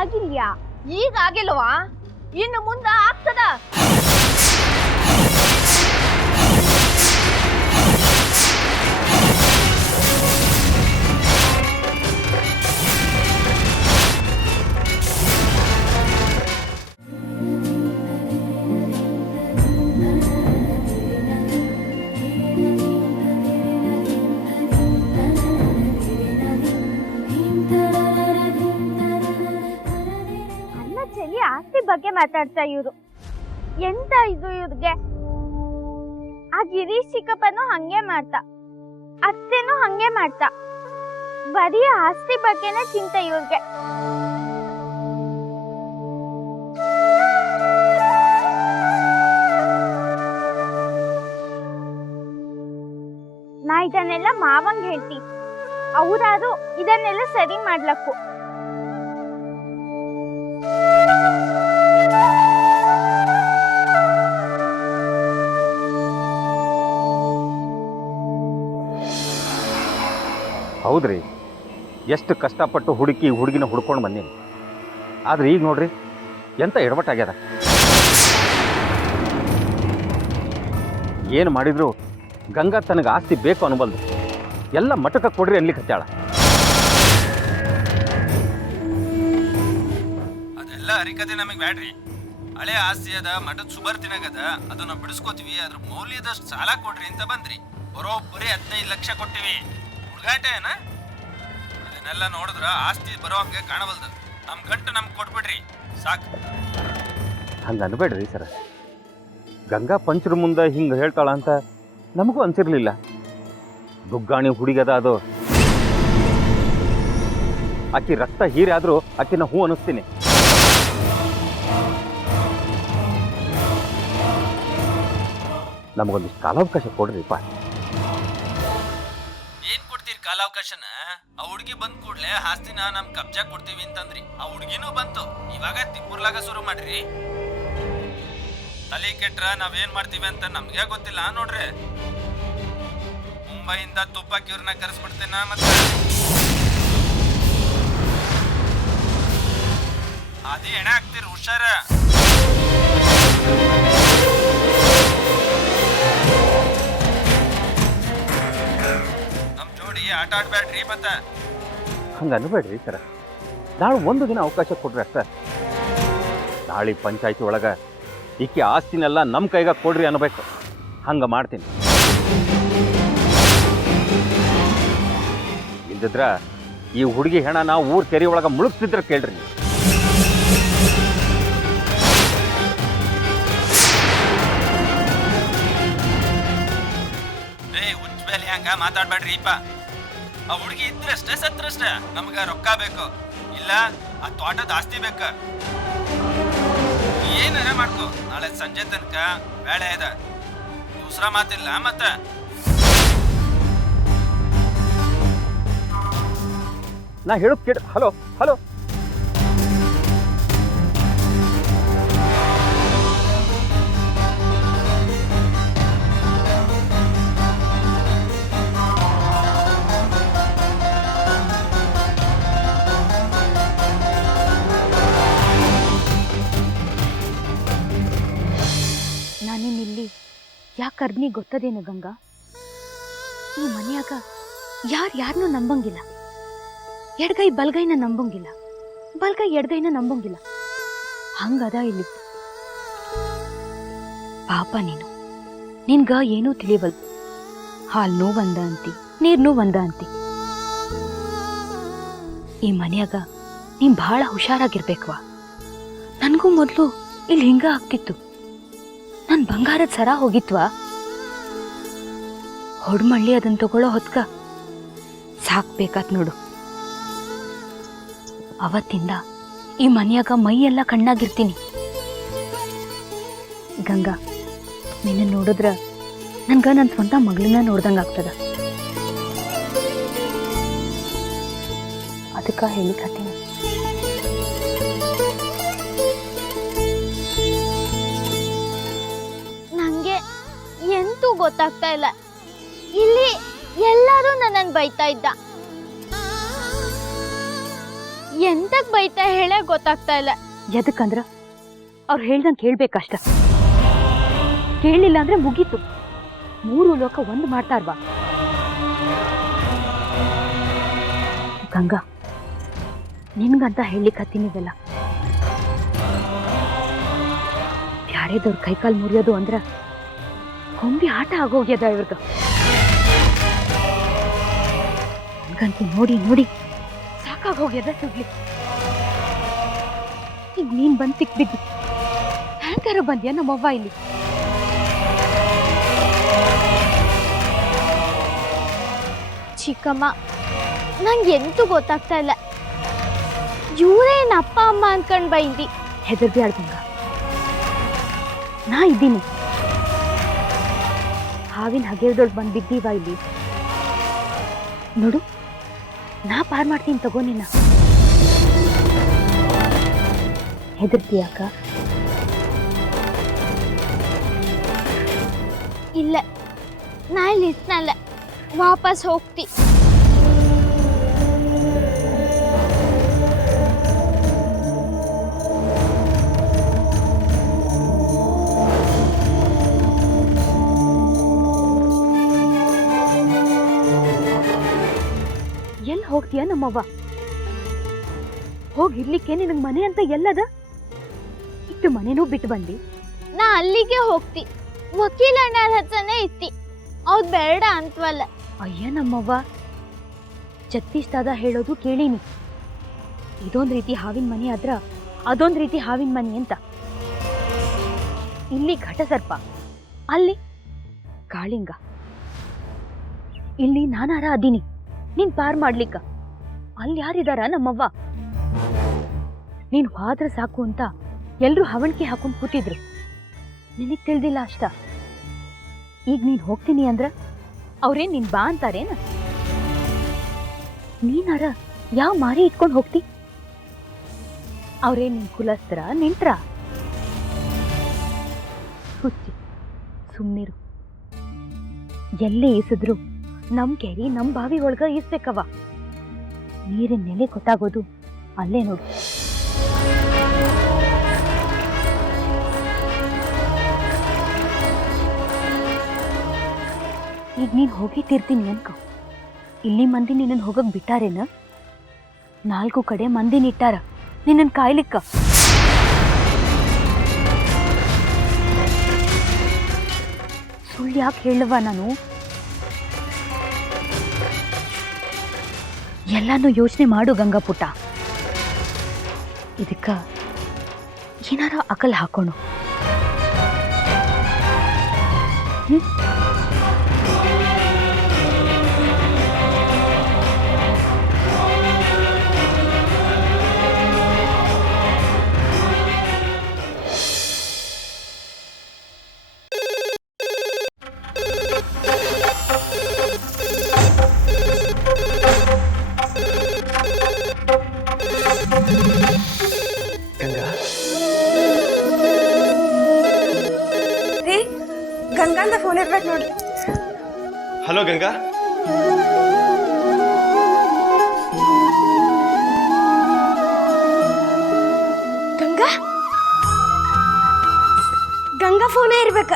ಆಗಿಲ್ಯಾ? ಈಗ ಆಗಿಲ್ವಾ? ಇನ್ನು ಮುಂದ ಆಗ್ತದ. ಆಸ್ತಿ ಬಗ್ಗೆ ಮಾತಾಡ್ತಾ ಇವ್ರು. ಎಂತ ಇದು ಇವ್ರಿಗೆ? ಆ ಗಿರೀಶ್ ಚಿಕ್ಕಪ್ಪನು ಹಂಗೆ ಮಾಡ್ತಾ, ಅತ್ತೆನೂ ಹಂಗೆ ಮಾಡ್ತಾ. ಬರೀ ಆಸ್ತಿ ಬಗ್ಗೆನೇ ಚಿಂತೆ ಇವ್ರಿಗೆ. ನಾ ಇದನ್ನೆಲ್ಲ ಮಾವಂಗ್ ಹೇಳ್ತಿ, ಅವ್ರಾರು ಇದನ್ನೆಲ್ಲ ಸರಿ ಮಾಡ್ಲಕ್ಕು. ಹೌದ್ರಿ, ಎಷ್ಟು ಕಷ್ಟಪಟ್ಟು ಹುಡುಗಿನ ಹುಡ್ಕೊಂಡು ಬಂದೀನಿ. ಆದ್ರೆ ಈಗ ನೋಡ್ರಿ ಎಂತ ಎಡವಟ್ಟಾಗ್ಯದ. ಏನು ಮಾಡಿದ್ರು ಗಂಗಾ ತನಗೆ ಆಸ್ತಿ ಬೇಕು ಅನ್ಬಲ್ದು. ಎಲ್ಲ ಮಟಕ ಕೊಡ್ರಿ ಅನ್ಲಿಕ್ಕೆ ಹತ್ತಾಳ. ಅದೆಲ್ಲ ಅರಿಕತೆ ನಮಗೆ ಬ್ಯಾಡ್ರಿ. ಹಳೆ ಆಸ್ತಿ ಅದ, ಮಠದ ಸುಬರ್ ತಿನ್ನಗದ, ಅದನ್ನ ಬಿಡಿಸ್ಕೋತೀವಿ. ಅದ್ರ ಮೌಲ್ಯದಷ್ಟು ಸಾಲ ಕೊಡ್ರಿ ಅಂತ ಬಂದ್ರಿ. ಬರೋಬ್ಬರಿ 15 ಲಕ್ಷ ಕೊಟ್ಟಿವಿ. ಹುಡುಗಾಟೇನ? ಅದನ್ನೆಲ್ಲ ನೋಡಿದ್ರ ಆಸ್ತಿ ಬರೋ ಹಂಗೆ ಕಾಣವಲ್ದು. ನಮ್ ಗಂಟು ನಮ್ಗೆ ಕೊಟ್ಬಿಡ್ರಿ ಸಾಕು. ಹಂಗೆ ಅನ್ಬೇಡ್ರಿ ಸರ. ಗಂಗಾ ಪಂಚರ ಮುಂದೆ ಹಿಂಗೆ ಹೇಳ್ತಾಳ ಅಂತ ನಮಗೂ ಅನ್ಸಿರ್ಲಿಲ್ಲ. ದುಗ್ಗಾಣಿ ಹುಡುಗದ ಅದು. ಆಕಿ ರಕ್ತ ಹೀರೆ ಆದ್ರೂ ಆಕಿನ ಹೂ ಅನ್ನಿಸ್ತೀನಿ. ನಮಗೊಂದಿಷ್ಟು ಕಾಲಾವಕಾಶ ಕೊಡ್ರಿಪ್ಪ. ಏನ್ ಕೊಡ್ತೀರಿ ಕಾಲಾವಕಾಶನ? ಆ ಹುಡುಗಿ ಬಂದ್ ಕೂಡ್ಲೆ ಆಸ್ತಿನ ನಮ್ ಕಬ್ಜಾ ಕೊಡ್ತೀವಿ ಅಂತಂದ್ರಿ. ಆ ಹುಡುಗಿನೂ ಬಂತು. ಇವಾಗ ತಿಪ್ಪುರ್ಲಾಗ ಶುರು ಮಾಡ್ರಿ. ತಲೆ ಕೆಟ್ರ ನಾವೇನ್ ಮಾಡ್ತೀವಿ ಅಂತ ನಮ್ಗೆ ಗೊತ್ತಿಲ್ಲ ನೋಡ್ರಿ. ಮುಂಬೈಯಿಂದ ತುಪ್ಪಾಕಿ ಇವ್ರನ್ನ ಕರೆಸ್ಬಿಡ್ತೇನ. ಮತ್ತೆ ಅದೇ ಎಣೆ ಹಾಕ್ತಿರಿ, ಹುಷಾರ. ನಮ್ ಜೋಡಿ ಆಟ ಆಡ್ಬೇಡ್ರಿ. ಮತ್ತೆ ಹಂಗೆ ಅನ್ಬೇಡ್ರಿ ಸರ. ನಾಳೆ ಒಂದು ದಿನ ಅವಕಾಶ ಕೊಡ್ರಿ ಅಷ್ಟ. ನಾಳೆ ಪಂಚಾಯತಿ ಒಳಗೆ ಈಕೆ ಆಸ್ತಿನೆಲ್ಲ ನಮ್ಮ ಕೈಗ ಕೊಡ್ರಿ ಅನ್ಬೇಕು. ಹಂಗೆ ಮಾಡ್ತೀನಿ. ಇಲ್ದಿದ್ರ ಈ ಹುಡುಗಿ ಹೆಣ ನಾವು ಊರ್ ಕೆರೆ ಒಳಗೆ ಮುಳುಗ್ತಿದ್ರೆ ಕೇಳ್ರಿ ನೀವು. ಉಚ್ಚ ಹಂಗ ಮಾತಾಡ್ಬೇಡ್ರಿ ಇಪ್ಪ. ಆ ಹುಡುಗಿ ಇದ್ರಷ್ಟೇ ಸತ್ರಷ್ಟೇ ನಮ್ಗ ರೊಕ್ಕ ಬೇಕು, ಇಲ್ಲ ಆ ತೋಟದ ಆಸ್ತಿ ಬೇಕ. ಏನಾರ ಮಾಡ್ಕೊ. ನಾಳೆ ಸಂಜೆ ತನಕ ಬೇಳೆ ಇದೆ, ದೂಸರ ಮಾತಿಲ್ಲ. ಮತ್ತೆ ನಾ ಹೇಳೋದು ಕೇಳ. ಹಲೋ ಹಲೋ, ನಾನಿನ್ನಿಲ್ಲಿ ಯಾಕೆ ಕರ್ದ್ನಿ ಗೊತ್ತದೇನು ಗಂಗಾ? ಈ ಮನೆಯಾಗ ಯಾರನ್ನೂ ನಂಬಂಗಿಲ್ಲ. ಎಡಗೈ ಬಲ್ಗೈನ ನಂಬಂಗಿಲ್ಲ, ಬಲ್ಗೈ ಎಡಗೈನ ನಂಬಂಗಿಲ್ಲ. ಹಂಗದ ಇಲ್ಲಿ. ಪಾಪ ನಿನ್ಗ ಏನೂ ತಿಳಿಯಬಲ್. ಹಾಲ್ನೂ ಒಂದ ಅಂತಿ, ನೀರ್ನೂ ಒಂದ ಅಂತಿ. ಈ ಮನೆಯಾಗ ನೀನ್ ಬಹಳ ಹುಷಾರಾಗಿರ್ಬೇಕವಾ. ನನ್ಗೂ ಮೊದ್ಲು ಇಲ್ಲಿ ಹಿಂಗ ಆಗ್ತಿತ್ತು. ನನ್ ಬಂಗಾರದ ಸರ ಹೋಗಿತ್ವಾ. ಹೊಡ್ಮಳ್ಳಿ ಅದನ್ನ ತಗೊಳ್ಳೋ ಹೊತ್ಕ ಸಾಕ್ಬೇಕಾತ್ ನೋಡು. ಅವತ್ತಿಂದ ಈ ಮನೆಯಾಗ ಮೈಯೆಲ್ಲ ಕಣ್ಣಾಗಿರ್ತೀನಿ. ಗಂಗಾ, ನಿನ್ನ ನೋಡಿದ್ರ ನನ್ಗ ನನ್ನ ಸ್ವಂತ ಮಗಳನ್ನ ನೋಡ್ದಂಗ ಆಗ್ತದ. ಅದಕ್ಕ ಹೇಳಿಕತ್ತೀನಿ. ನಂಗೆ ಎಂತೂ ಗೊತ್ತಾಗ್ತಾ ಇಲ್ಲ. ಇಲ್ಲಿ ಎಲ್ಲರೂ ನನ್ನನ್ನು ಬೈತಾ ಇದ್ದ. ಎಂತಕ್ ಬೈತಾ ಹೇಳೇ ಗೊತ್ತಾಗ್ತಾ ಇಲ್ಲ. ಎದಕ್ಕಂದ್ರ ಅವ್ರು ಹೇಳ್ದಂಗೆ ಕೇಳ್ಬೇಕಷ್ಟ. ಕೇಳಲಿಲ್ಲ ಅಂದ್ರೆ ಮುಗೀತು. 3 ಲೋಕ ಒಂದು ಮಾಡ್ತಾರ್ವಾ. ಗಂಗಾ, ನಿನ್ಗಂತ ಹೇಳಿಕ್ ಹತ್ತೀನಿವೆಲ್ಲ. ಬ್ಯಾರೆದವ್ರ ಕೈಕಾಲ್ ಮುರಿಯೋದು ಅಂದ್ರ ಕೊಂಬಿ ಆಟ ಆಗೋಗ್ಯದ ಇವ್ರಗ. ನನ್ಗಂತೂ ನೋಡಿ ನೋಡಿ ಸಾಕಾಗೋಗ್ಯದ ಸುಡ್ಲಿ. ಈಗ ನೀನ್ ಬಂದ್ ಸಿಕ್ಬಿದ್ದು ಹ್ಯಾಂಗಾರ ಬಂದ್ಯಾ ನಮ್ಮವ್ವ ಇಲ್ಲಿ? ಚಿಕ್ಕಮ್ಮ, ನಂಗೆ ಎಂತೂ ಗೊತ್ತಾಗ್ತಾ ಇಲ್ಲ. ಇವ್ರೇನ್ ಅಪ್ಪ ಅಮ್ಮ ಅನ್ಕೊಂಡ್ ಬೈದಿ. ಹೆದರ್ಬ್ಯಾಡ ಗಂಗ, ನಾ ಇದ್ದೀನಿ. ಹಾವಿನ ಹಗೆದೊಳಗೆ ಬಂದ್ ಬಿದ್ದೀವ ಇಲ್ಲಿ. ನೋಡು, ನಾ ಪಾರ್ ಮಾಡ್ತೀನಿ ತಗೋ ನಿನ್ನ. ಹೆದರ್ತೀಯಾಕ? ಇಲ್ಲ, ನಾ ಇಲ್ಲಿ ಇದ್ನಲ್ಲ, ವಾಪಸ್ ಹೋಗ್ತಿ. ಎಲ್ಲಿ ಹೋಗ್ತೀಯ ನಮ್ಮವ್ವ? ಹೋಗಿರ್ಲಿಕ್ಕೆ ನಿನಗ್ ಮನೆ ಅಂತ ಎಲ್ಲದ? ಇಟ್ಟು ಮನೆನೂ ಬಿಟ್ಟು ಬಂದಿ. ನಾ ಅಲ್ಲಿಗೆ ಹೋಗ್ತಿ. ವಕೀಲಣ್ಣ ಹತ್ರನೇ ಇತ್ತಿ, ಅವ್ದ್ ಬೇಡ ಅಂತವಲ್ಲ. ಅಯ್ಯ ನಮ್ಮವ್ವ, ಛತ್ತೀಸ್ದಾದ ಹೇಳೋದು ಕೇಳೀನಿ. ಇದೊಂದ್ ರೀತಿ ಹಾವಿನ ಮನೆ ಆದ್ರ ಅದೊಂದ್ ರೀತಿ ಹಾವಿನ ಮನೆ ಅಂತ. ಇಲ್ಲಿ ಘಟಸರ್ಪ, ಅಲ್ಲಿ ಕಾಳಿಂಗ. ಇಲ್ಲಿ ನಾನಾರ ಅದೀನಿ ನೀನ್ ಪಾರ್ ಮಾಡ್ಲಿಕ್ಕ. ಅಲ್ಲಿ ಯಾರಿದಾರ ನಮ್ಮವ್ವ? ನೀನ್ ಹೋದ್ರ ಸಾಕು ಅಂತ ಎಲ್ರೂ ಹವಣಿಕೆ ಹಾಕೊಂಡ್ ಕೂತಿದ್ರು. ನಿನಗ್ ತಿಳಿದಿಲ್ಲ ಅಷ್ಟ. ಈಗ ನೀನ್ ಹೋಗ್ತೀನಿ ಅಂದ್ರ ಅವ್ರೇನ್ ನಿನ್ ಬಾ ಅಂತಾರೇನ? ನೀನಾರ ಯಾವ ಮಾರಿ ಇಟ್ಕೊಂಡ್ ಹೋಗ್ತಿ? ಅವ್ರೇನ್ ನಿನ್ ಕುಲಸ್ತ್ರ ನಿಂಟ್ರ? ಹುಚ್ಚಿ, ಸುಮ್ನಿರು. ಎಲ್ಲೇ ಈಸಿದ್ರು ನಮ್ ಕೆರಿ ನಮ್ ಬಾವಿ ಒಳಗ ಈಸ್ಬೇಕವ. ನೀರಿನ ನೆಲೆ ಗೊತ್ತಾಗೋದು ಅಲ್ಲೇ ನೋಡು. ಈಗ ನೀನ್ ಹೋಗಿಟ್ಟಿರ್ತೀನಿ ಅನ್ಕೋ. ಇಲ್ಲಿ ಮಂದಿ ನಿನ್ನನ್ ಹೋಗಕ್ ಬಿಟ್ಟಾರೇನ? 4 ಕಡೆ ಮಂದಿ ನಿಟ್ಟಾರ ನಿನ್ನನ್ ಕಾಯ್ಲಿಕ್ಕ. ಸುಳ್ಳು ಯಾಕೆ ಹೇಳುವ ನಾನು? ಎಲ್ಲಾನು ಯೋಚನೆ ಮಾಡು ಗಂಗಾಪುಟ್ಟ. ಇದಕ್ಕ ಏನಾರ ಅಕಲ್ ಹಾಕೋಣ. ಗಂಗಾಂದ ಫೋನ್ ಇರ್ಬೇಕು ನೋಡ್ರಿ. ಹಲೋ ಗಂಗಾ. ಗಂಗಾ ಗಂಗಾ ಫೋನೇ ಇರ್ಬೇಕ.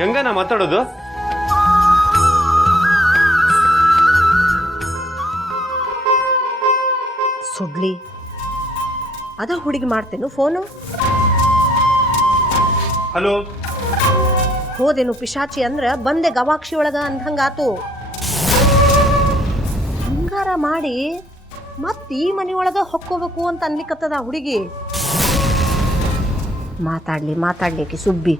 ಗಂಗಾ, ನಾ ಮಾತಾಡೋದು. ಸುಡ್ಲಿ, ಅದ ಹುಡುಗಿ ಮಾಡ್ತೇನು ಫೋನು? ಹಲೋ. ಹೋದೇನು ಪಿಶಾಚಿ ಅಂದ್ರ ಬಂದೆ ಗವಾಕ್ಷಿ ಒಳಗ ಅಂದಂಗಾತು. ಹಿಂಗಾರ ಮಾಡಿ ಮತ್ ಈ ಮನೆಯೊಳಗ ಹೊಕ್ಕೋಬೇಕು ಅಂತ ಅನ್ಲಿಕ್ಕತ್ತದ ಹುಡುಗಿ. ಮಾತಾಡ್ಲಿಕ್ಕೆ ಸುಬ್ಬಿ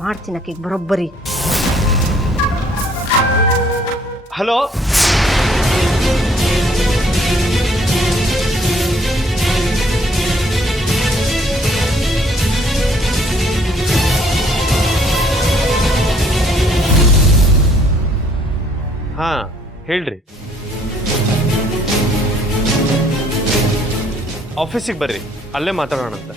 ಮಾಡ್ತೀನಕ್ಕಿಗೆ ಬರೋಬ್ಬರಿ. ಹಲೋ. ಹಾ, ಹೇಳ್ರಿ. ಆಫೀಸಿಗೆ ಬರ್ರಿ, ಅಲ್ಲೇ ಮಾತಾಡೋಣಂತ.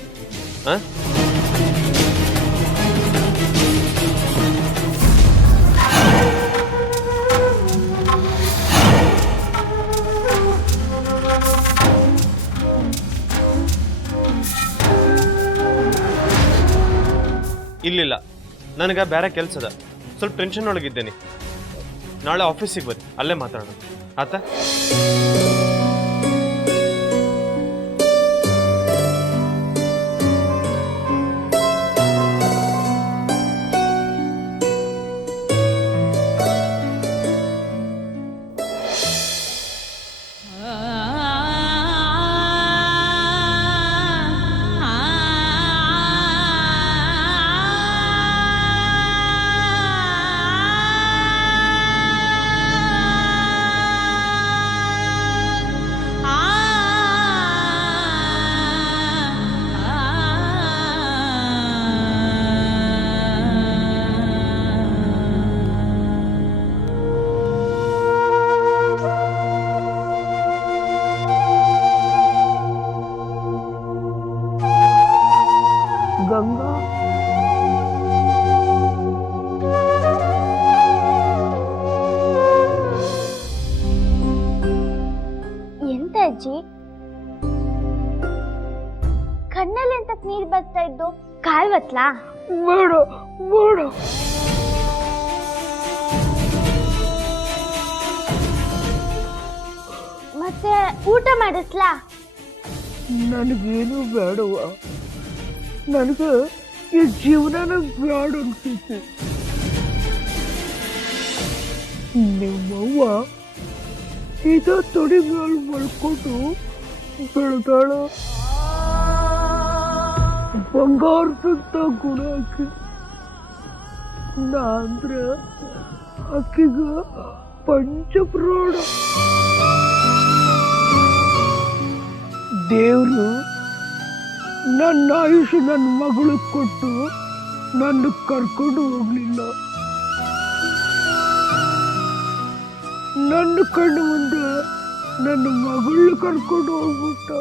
ಇಲ್ಲಿಲ್ಲ, ನನಗೆ ಬೇರೆ ಕೆಲಸದ, ಸ್ವಲ್ಪ ಟೆನ್ಷನ್ ಒಳಗಿದ್ದೇನೆ. ನಾಳೆ ಆಫೀಸಿಗೆ ಬರ್ರಿ, ಅಲ್ಲೇ ಮಾತಾಡೋಣ ಆತ. ಗಂಗಾ ಎಂತ ಅಜ್ಜಿ ಕಣ್ಣಲ್ಲಿ ಎಂತ ನೀರ್ ಬರ್ತಾ ಇದ್ದು? ಕಾಲ್ವತ್ಲಾ? ಬೇಡ ಬೇಡ, ಮತ್ತೆ ಊಟ ಮಾಡಿಸ್ಲಾ? ನನಗೇನು ಬೇಡವ. ನನಗೆ ಈ ಜೀವನನ ಬೇಡ ಅನ್ಸುತ್ತೆ. ನಿಮ್ಮವ್ವ ಇದ ತೊಡಿ ಮೇಲೆ ಮಲ್ಕೊಂಡು ಬೆಳೆದಾಳ. ಬಂಗಾರದಂತ ಗುಣ ಆಕಿ. ನಾ ಅಂದ್ರೆ ಆಕಿಗ ಪಂಚಪ್ರಾಣ. ದೇವರು ನನ್ನ ಆಯುಷ್ ನನ್ನ ಮಗಳು ಕೊಟ್ಟು ನನ್ನ ಕರ್ಕೊಂಡು ಹೋಗ್ಲಿಲ್ಲ. ನನ್ನ ಕಣ್ಣು ಮುಂದೆ ನನ್ನ ಮಗಳನ್ನ ಕರ್ಕೊಂಡು ಹೋಗ್ಬಿಟ್ಟ.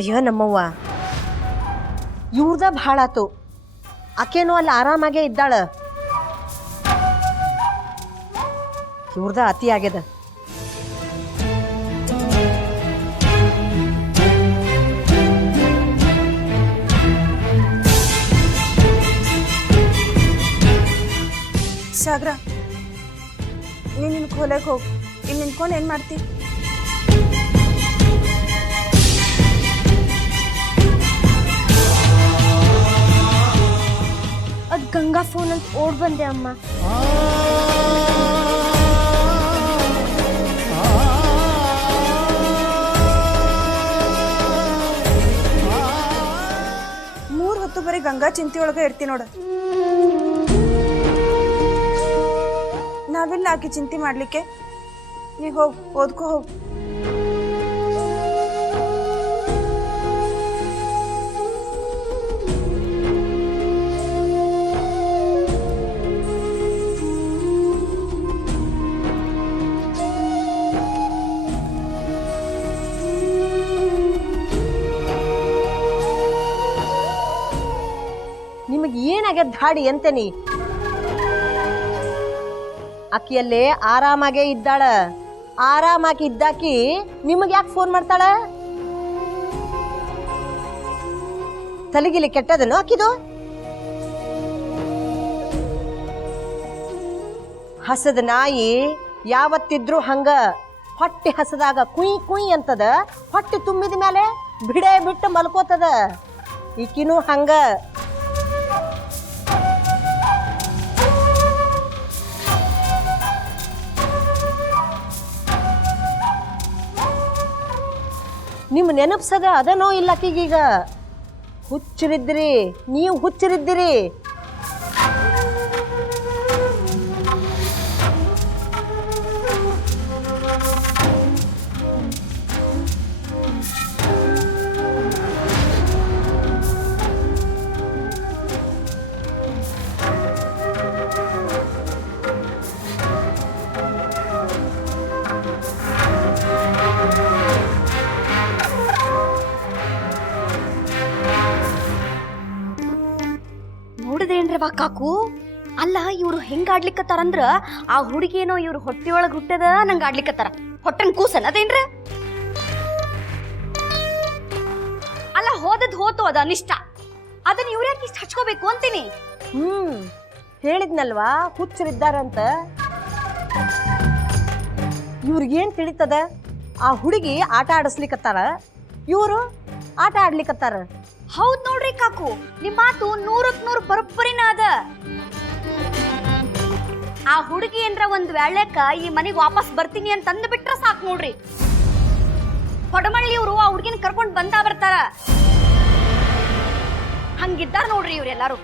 ಅಯ್ಯೋ ನಮ್ಮವ್ವ, ಇವ್ರದ ಭಾಳ ಆತು. ಆಕೇನೋ ಅಲ್ಲಿ ಆರಾಮಾಗೇ ಇದ್ದಾಳ. ಇವ್ರದ ಅತಿ ಆಗ್ಯದ. ಸಾಗರ, ನೀನು ನಿನ್ ಕೋಲೆಗೆ ಹೋಗು. ಇಲ್ಲಿ ನಿಂತ್ಕೊಂಡು ಏನು ಮಾಡ್ತಿ? ಅದ್ ಗಂಗಾ ಫೋನ್ ಅಂತ ಓಡ್ ಬಂದೆ ಅಮ್ಮ. ಮೂರು ಹೊತ್ತು ಬರೀ ಗಂಗಾ ಚಿಂತೆ ಒಳಗೆ ಇರ್ತಿ ನೋಡ. ನಾವಿಲ್ಲ ಆಕಿ ಚಿಂತೆ ಮಾಡ್ಲಿಕ್ಕೆ. ನೀ ಹೋಗ್ ಓದ್ಕೋ ಹೋಗು. ನಿಮಗೆ ಏನಾಗ್ಯದ ಧಾಡಿ ಅಂತೀನಿ? ಆಕಿಯಲ್ಲೇ ಆರಾಮಾಗೇ ಇದ್ದಾಳ. ಆರಾಮಾಗಿ ಇದ್ದಾಕಿ ನಿಮಗೆ ಯಾಕೆ ಫೋನ್ ಮಾಡ್ತಾಳ? ತಲೆಗಿಲಿ ಕೆಟ್ಟದನು ಆಕಿದು? ಹಸದ ನಾಯಿ ಯಾವತ್ತಿದ್ರು ಹಂಗ ಹೊಟ್ಟೆ ಹಸದಾಗ ಕುಯ್ ಕುಯ್ ಅಂತದ. ಹೊಟ್ಟೆ ತುಂಬಿದ ಮೇಲೆ ಬಿಡೇ ಬಿಟ್ಟು ಮಲ್ಕೋತದ. ಈಕಿನೂ ಹಂಗ. ನಿಮ್ಮ ನೆನಪ್ಸದ ಅದನೋ ಇಲ್ಲ ಆಕಿಗೀಗ. ಹುಚ್ಚರಿದ್ರಿ, ನೀವು ಹುಚ್ಚರಿದ್ದಿರಿ. ಕಾಕು ಅಲ್ಲ ಇವ್ರು ಹೆಂಗ್ ಆಡ್ಲಿಕ್ಕತ್ತಾರಂದ್ರ ಆ ಹುಡುಗೇನೋ ಇವ್ರ ಹೊಟ್ಟಿಯೊಳಗ್ ಹುಟ್ಟದ ನಂಗೆ ಆಡ್ಲಿಕ್ಕತ್ತಾರ ಹೊಟ್ಟನ್ ಕೂಸನ್ ಅದೇನ್ರ ಅಲ್ಲ ಹೋದದ್ ಹೋತು ಅದ ಅನಿಷ್ಟ ಅದನ್ನ ಇವ್ರ ಯಾಕೆ ಇಷ್ಟ ಹಚ್ಕೋಬೇಕು ಅಂತೀನಿ ಹೇಳಿದ್ನಲ್ವಾ ಹುಚ್ಚರಿದ್ದಾರಂತ. ಇವ್ರಿಗೇನ್ ತಿಳಿತದ? ಆ ಹುಡುಗಿ ಆಟ ಆಡಿಸ್ಲಿಕ್ಕತ್ತಾರ, ಇವರು ಆಟ ಆಡ್ಲಿಕ್ಕತ್ತಾರ. ಹೌದ್ ನೋಡ್ರಿ ಕಾಕು, ನಿಮ್ ಮಾತು 100% ಬರೋಬ್ಬರಿನ ಅದ. ಆ ಹುಡುಗಿ ಏನ್ರ ಒಂದ್ ವೇಳೆಕ ಈ ಮನೆಗ್ ವಾಪಸ್ ಬರ್ತೀನಿ ಅಂತ ಅಂದ್ ಬಿಟ್ರ ಸಾಕ್ ನೋಡ್ರಿ. ಹೊಡಮಳ್ಳಿ ಇವ್ರು ಆ ಹುಡುಗಿನ ಕರ್ಕೊಂಡ್ ಬಂದ ಬರ್ತಾರ. ಹಂಗಿದ್ದಾರ ನೋಡ್ರಿ ಇವ್ರೆಲ್ಲಾರು.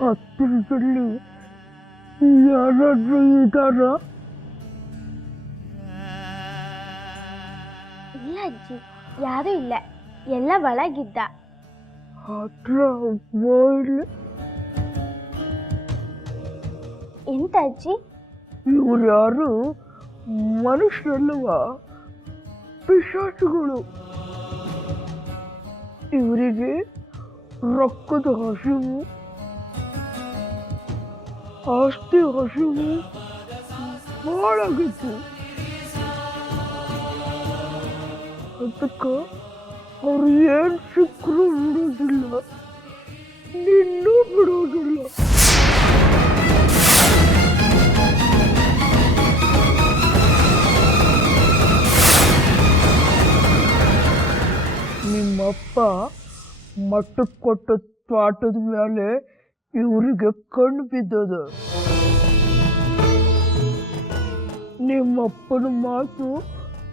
ಹತ್ತಿರದಲ್ಲಿ ಯಾರಾದ್ರೂ ಇದ್ದಾರ? ಇಲ್ಲ ಅಜ್ಜಿ, ಯಾರೂ ಇಲ್ಲ, ಎಲ್ಲ ಒಳಗಿದ್ದ. ಹತ್ರ ಬೋಯ್ಲಿ. ಎಂತ ಅಜ್ಜಿ? ಇವ್ರು ಯಾರು ಮನುಷ್ಯರಲ್ಲವ, ಪಿಶಾಚಿಗಳು. ಇವರಿಗೆ ರೊಕ್ಕದ ಹಸಿವು, ಆಸ್ತಿ ಹಸಿವು ಭಾಳಾಗಿತ್ತು. ಅದಕ್ಕೆ ಅವ್ರು ಏನು ಸಿಕ್ಕರೂ ಬಿಡೋದಿಲ್ಲ, ನಿನ್ನೂ ಬಿಡೋದಿಲ್ಲ. ನಿಮ್ಮಪ್ಪ ಮಟ್ಟಕ್ಕೆ ಕೊಟ್ಟ ತ್ವಾಟದ ಮೇಲೆ ಇವರಿಗೆ ಕಣ್ಣು ಬಿದ್ದದ. ನಿಮ್ಮಪ್ಪನ ಮಾತು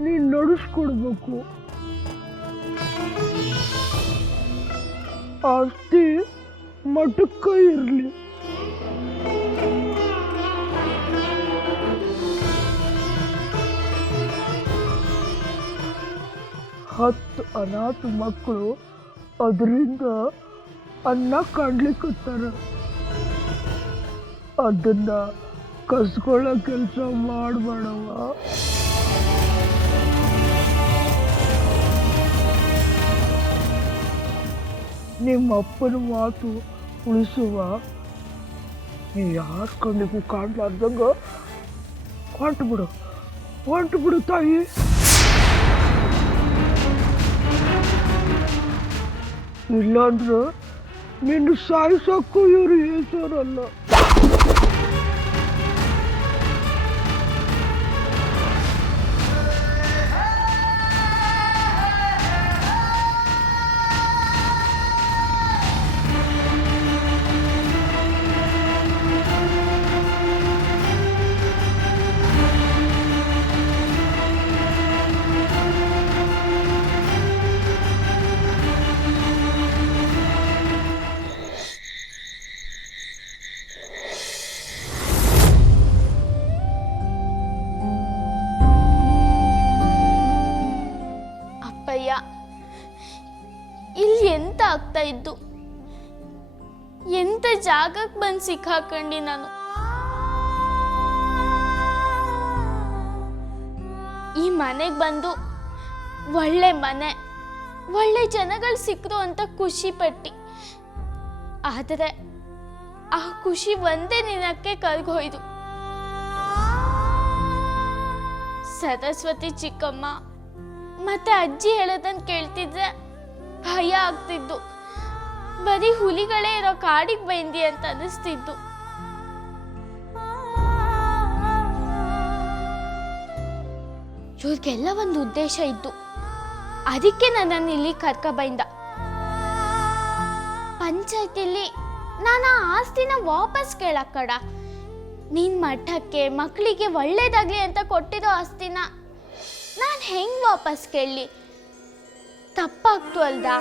ನೀನು ನಡೆಸ್ಕೊಡ್ಬೇಕು. ಆಸ್ತಿ ಮಠಕ್ಕ ಇರಲಿ. ಹತ್ತು ಅನಾಥ ಮಕ್ಕಳು ಅದರಿಂದ ಅನ್ನ ಕಾಣ್ಲಿಕ್ಕತ್ತಾರ. ಅದನ್ನ ಕಸ್ಕೊಳ್ಳೋ ಕೆಲಸ ಮಾಡಬೇಡವ. ನಿಮ್ಮ ಅಪ್ಪನ ಮಾತು ಉಳಿಸುವ. ಯಾರ ಕಣ್ಣಿಗೂ ಕಾಣ್ಲಾರ್ದಂಗ ಹೊಂಟು ಬಿಡು ತಾಯಿ. ಇಲ್ಲಾಂದ್ರೆ ನಿನ್ನ ಸಾಯಿಸಕ್ಕೂ ಇವರು ಹೆಸರಲ್ಲ. ಇಲ್ಲಿ ಎಂತ ಆಗ್ತಾ ಇದ್ದು, ಎಂತ ಜಾಗಕ್ಕೆ ಬಂದು ಸಿಕ್ಕಾಕಂಡಿ ನಾನು. ಈ ಮನೆಗೆ ಬಂದು ಒಳ್ಳೆ ಮನೆ, ಒಳ್ಳೆ ಜನಗಳು ಸಿಕ್ಕರು ಅಂತ ಖುಷಿ ಪಟ್ಟಿ. ಆದರೆ ಆ ಖುಷಿ ಒಂದೇ ದಿನಕ್ಕೆ ಕಳ್ಗೋಯ್ತು. ಸರಸ್ವತಿ ಚಿಕ್ಕಮ್ಮ ಮತ್ತೆ ಅಜ್ಜಿ ಹೇಳೋದನ್ನ ಕೇಳ್ತಿದ್ರೆ ಭಯ ಆಗ್ತಿದ್ದು. ಬರೀ ಹುಲಿಗಳೇ ಇರೋ ಕಾಡಿಗೆ ಬೈಂದಿ ಅಂತ ಅನಿಸ್ತಿದ್ದು. ಇವ್ರಿಗೆಲ್ಲ ಒಂದು ಉದ್ದೇಶ ಇತ್ತು, ಅದಕ್ಕೆ ನನ್ನನ್ನು ಇಲ್ಲಿ ಕರ್ಕ ಬೈಂದ. ಪಂಚಾಯತಿಲಿ ನಾನು ಆ ಆಸ್ತಿನ ವಾಪಸ್ ಕೇಳಕ್ಕಡ. ನೀನ್ ಮಠಕ್ಕೆ ಮಕ್ಕಳಿಗೆ ಒಳ್ಳೇದಾಗ್ಲಿ ಅಂತ ಕೊಟ್ಟಿರೋ ಆಸ್ತಿನ ನಾನು ಹೆಂಗ್ ವಾಪಸ್ ಕೇಳಲಿ? ತಪ್ಪಾಗ್ತು ಅಲ್ದಾ?